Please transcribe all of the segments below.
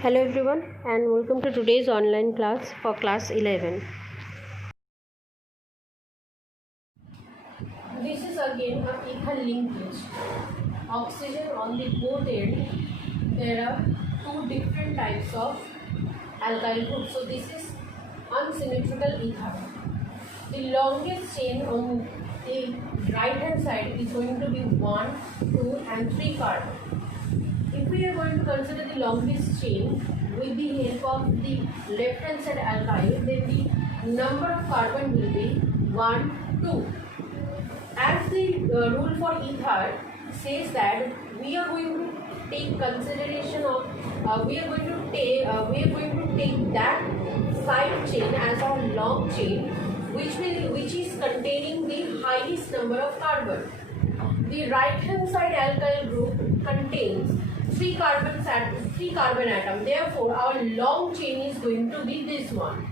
Hello everyone and welcome to today's online class for class 11. This is again a ethyl linkage. Oxygen on the both end. There are two different types of alkyl groups. So this is unsymmetrical ethyl. The longest chain on the right hand side is going to be 1, 2 and 3 carbon. If we are going to consider the longest chain with the help of the left hand side alkyl, then the number of carbon will be 1, 2. As the rule for ethyl says that we are going to take consideration of we are going to take that side chain as a long chain which is containing the highest number of carbon. The right hand side alkyl group contains 3 carbon atom. Therefore, our long chain is going to be this one,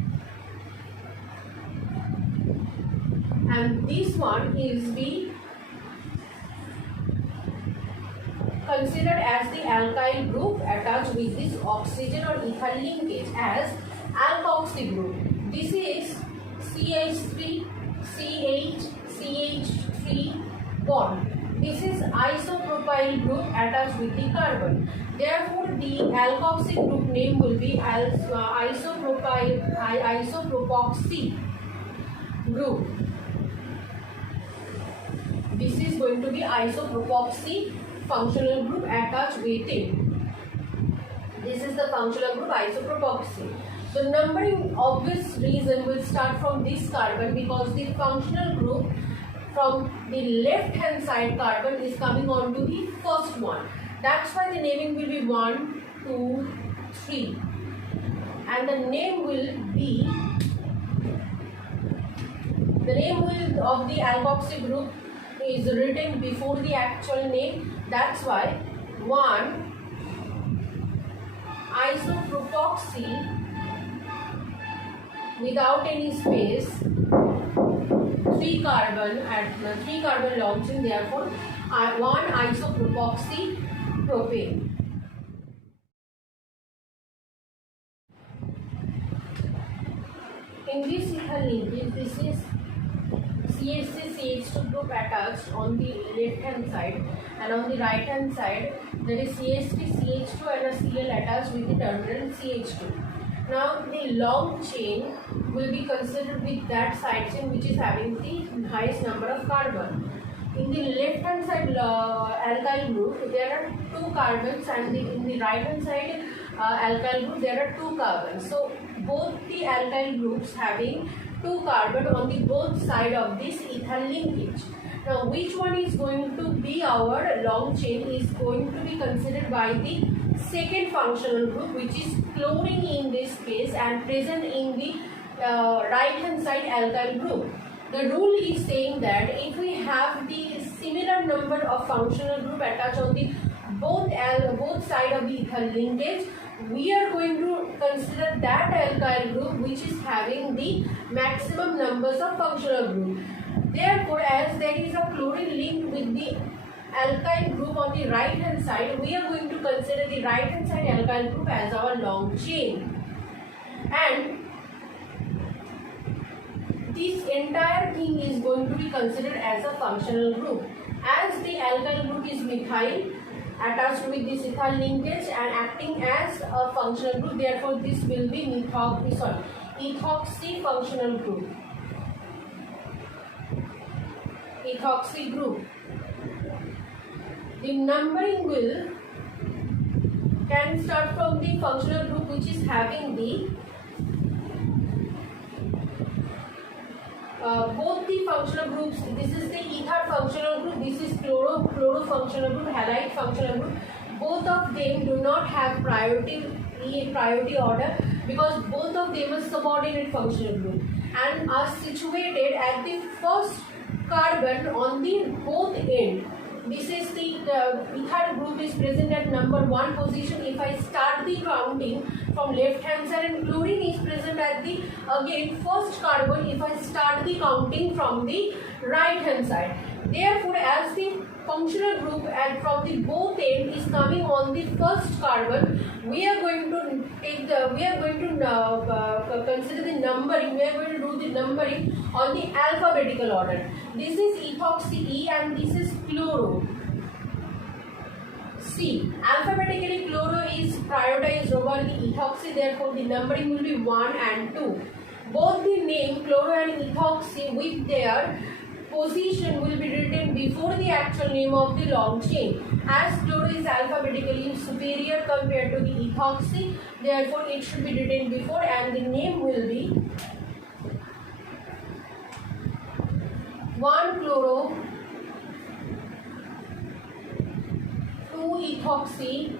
and this one is be considered as the alkyl group attached with this oxygen or ethyl linkage as alkoxy group. This is CH3 CH CH3 bond. This is isopropyl group attached with the carbon. Therefore, the alkoxy group name will be isopropoxy group. This is going to be isopropoxy functional group attached with it. This is the functional group isopropoxy. The numbering obvious reason will start from this carbon because the functional group from the left hand side carbon is coming on to the first one. That's why the naming will be 1, 2, 3, and the name of the alkoxy group is written before the actual name. That's why 1 isopropoxy without any space, 3 carbon long chain, therefore 1 isopropoxy propane. In this ethyl linkage, this is CH3CH2 group attached on the left hand side, and on the right hand side there is CH3CH2 and a Cl attached with the terminal CH2. Now the long chain will be considered with that side chain which is having the highest number of carbon. In the left hand side alkyl group there are 2 carbons, and in the right hand side alkyl group there are 2 carbons. So both the alkyl groups having 2 carbon on the both side of this ethyl linkage. Now which one is going to be our long chain is going to be considered by the second functional group, which is chlorine in this case and present in the right hand side alkyl group. The rule is saying that if we have the similar number of functional group attached on the both side of the ethyl linkage, we are going to consider that alkyl group which is having the maximum numbers of functional group. Therefore, as there is a chlorine linked with the alkyl group on the right hand side, we are going to consider the right hand side alkyl group as our long chain, and this entire thing is going to be considered as a functional group. As the alkyl group is methyl attached with this ethyl linkage and acting as a functional group, therefore this will be ethoxy functional group. Ethoxy group. The numbering can start from the functional group which is having the both the functional groups. This is the ether functional group, this is chloro functional group, halide functional group. Both of them do not have priority order because both of them are subordinate functional group and are situated at the first carbon on the both end. This is the ethyl group is present at number 1 position if I start the counting from left hand side, and chlorine is present at the again first carbon if I start the counting from the right hand side. Therefore, as the functional group and from the both end is coming on the first carbon, we are going to consider the numbering. We are going to do the numbering on the alphabetical order. This is ethoxy E and this is chloro C. Alphabetically, chloro is prioritized over the ethoxy, therefore the numbering will be 1 and 2. Both the name chloro and ethoxy with their position will be written before the actual name of the long chain. As chloro is alphabetically superior compared to the ethoxy, therefore it should be written before and the name will be 1 chloro 2 ethoxy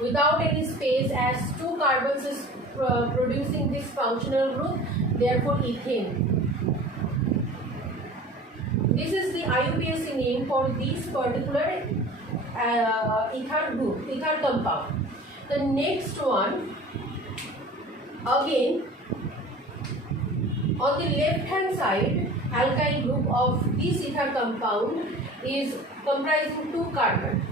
without any space, as 2 carbons is producing this functional group, therefore ethane. This is the IUPAC name for this particular ether group, ether compound. The next one, again on the left hand side, alkyl group of this ether compound is comprising 2 carbon.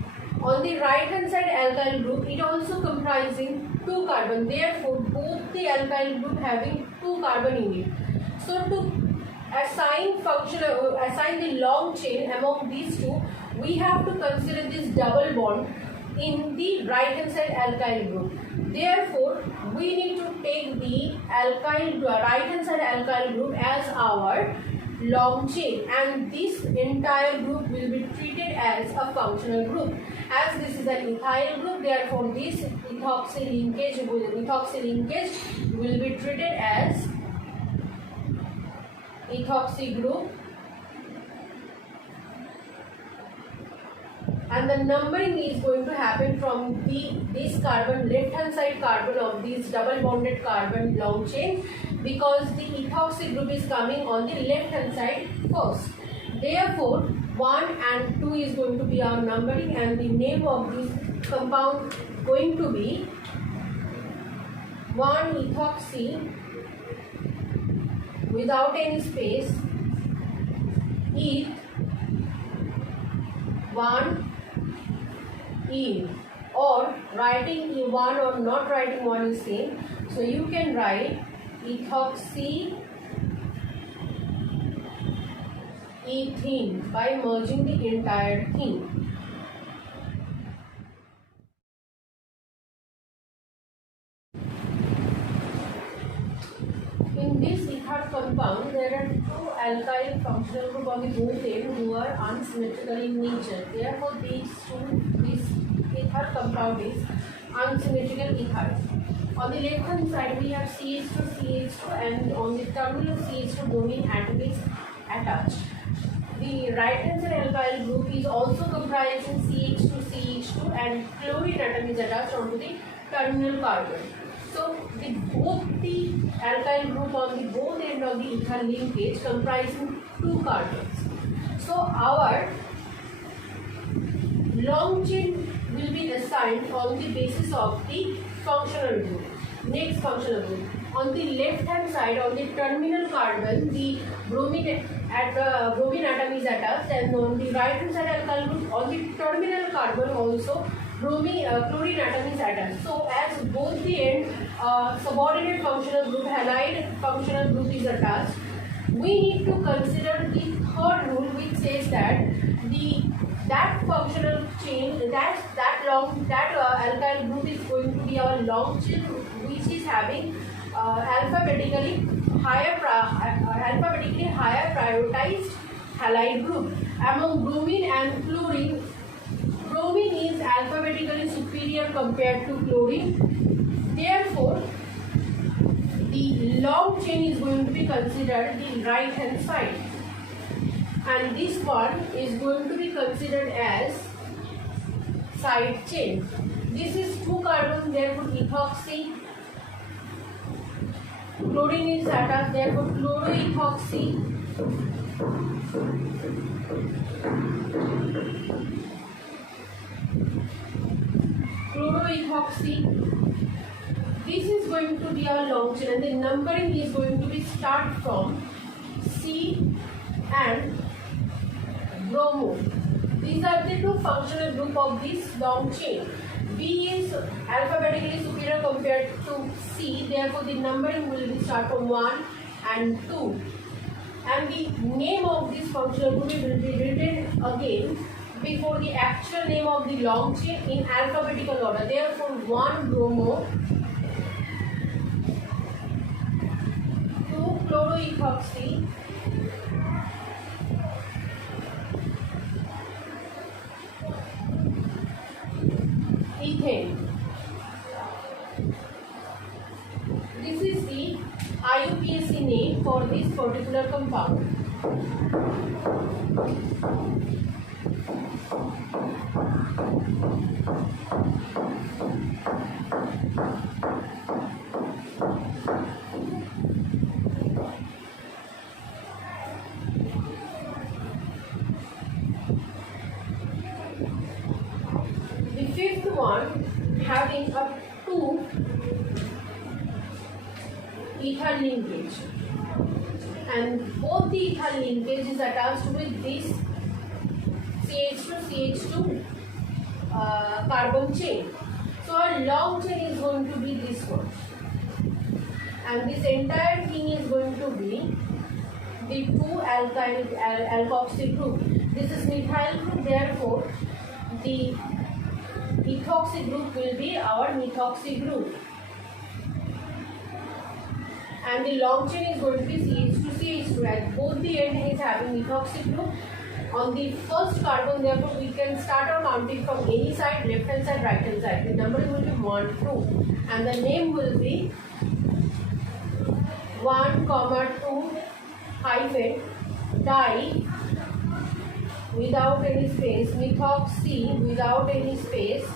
On the right hand side alkyl group, it also comprising 2 carbon. Therefore, both the alkyl group having 2 carbon in it. So to assign the long chain among these two, we have to consider this double bond in the right hand side alkyl group. Therefore, we need to take the right hand side alkyl group as our long chain, and this entire group will be treated as a functional group. As this is an ethyl group, therefore this ethoxy linkage will be treated as ethoxy group, and the numbering is going to happen from this carbon, left hand side carbon of this double bonded carbon long chain, because the ethoxy group is coming on the left hand side first. Therefore 1 and 2 is going to be our numbering, and the name of this compound going to be 1 ethoxy without any space eth 1 ene, or writing 1 or not writing 1 is same. So you can write ethoxy ethene by merging the entire thing. In this ether compound, there are 2 alkyl functional group on the both end who are unsymmetrical in nature. Therefore, this ether compound is unsymmetrical ether. On the left hand side, we have CH2, and on the terminal CH2 bromine atom is attached. The right hand side alkyl group is also comprising CH2, and chlorine atom is attached onto the terminal carbon. So both the alkyl group on the both end of the ether linkage comprising 2 carbons. So our long chain will be assigned on the basis of the functional group. Next functional group. On the left hand side, on the terminal carbon, the bromine atom is attached, and on the right hand side alkyl group, on the terminal carbon also chlorine atom is attached. So as both the end subordinate functional group, halide functional group is attached, we need to consider the third rule, which says that that functional chain, that alkyl group is going to be our long chain, which is having alphabetically higher prioritized halide group. Among bromine and chlorine, bromine is alphabetically superior compared to chlorine. Therefore, the long chain is going to be considered the right hand side, and this one is going to be considered as side chain. This is 2 carbons, therefore ethoxy. Chlorine is attached, therefore chloroethoxy. This is going to be our long chain, and the numbering is going to be start from C and bromo. These are the two functional group of this long chain. B is alphabetically superior compared to C, therefore the numbering will be start from 1 and 2. And the name of this functional group will be written again before the actual name of the long chain in alphabetical order. Therefore 1 bromo, 2 chloroethoxy, 3 ethane. This is the IUPAC name for this particular compound. The fifth one having a 2 ethyl linkage, and both the ethyl linkage is attached with this CH2 carbon chain. So our long chain is going to be this one, and this entire thing is going to be the 2 alkoxy group. This is methyl group, therefore the ethoxy group will be our methoxy group. And the long chain is going to be CH2, and both the end is having methoxy group on the first carbon. Therefore, we can start our counting from any side, left hand side, right hand side. The number will be 1, 2, and the name will be 1, 2 hyphen di without any space, methoxy without any space,